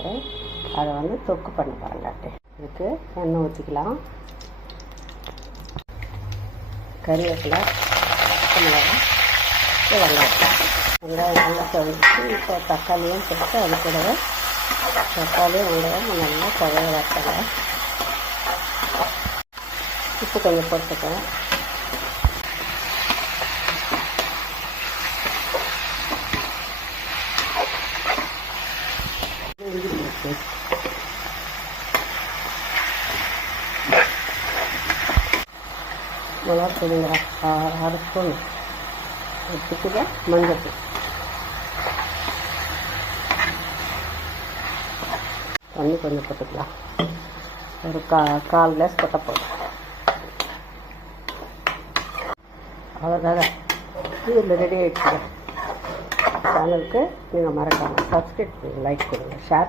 வச்சுருக்கேன். அதை வந்து தொக்கு பண்ண பாருங்க. இதுக்கு எண்ணெய் ஊற்றிக்கலாம். கறிவேப்பிலை, வெங்காயம் நல்லா கழிச்சு இப்போ தக்காளியும் போட்டு அது கூடவே தக்காளியும் வெங்காயம் நல்லா கழுவ வச்சங்க. உப்பு கொஞ்சம் போட்டுக்கேன். மிளகா தூளுங்க 6 ஸ்பூன் வச்சுக்கிற மஞ்சள் தண்ணி கொஞ்சம் போட்டுக்கலாம். ஒரு 1/4 கிளாஸ் போட்டால் போதும். அவ்வளோதாங்க, இதில் ரெடி ஆகிடுச்சுங்க. சேனலுக்கு நீங்கள் மறக்காமல் சப்ஸ்கிரைப் பண்ணுங்கள், லைக் பண்ணுங்கள், ஷேர் பண்ணுங்கள்.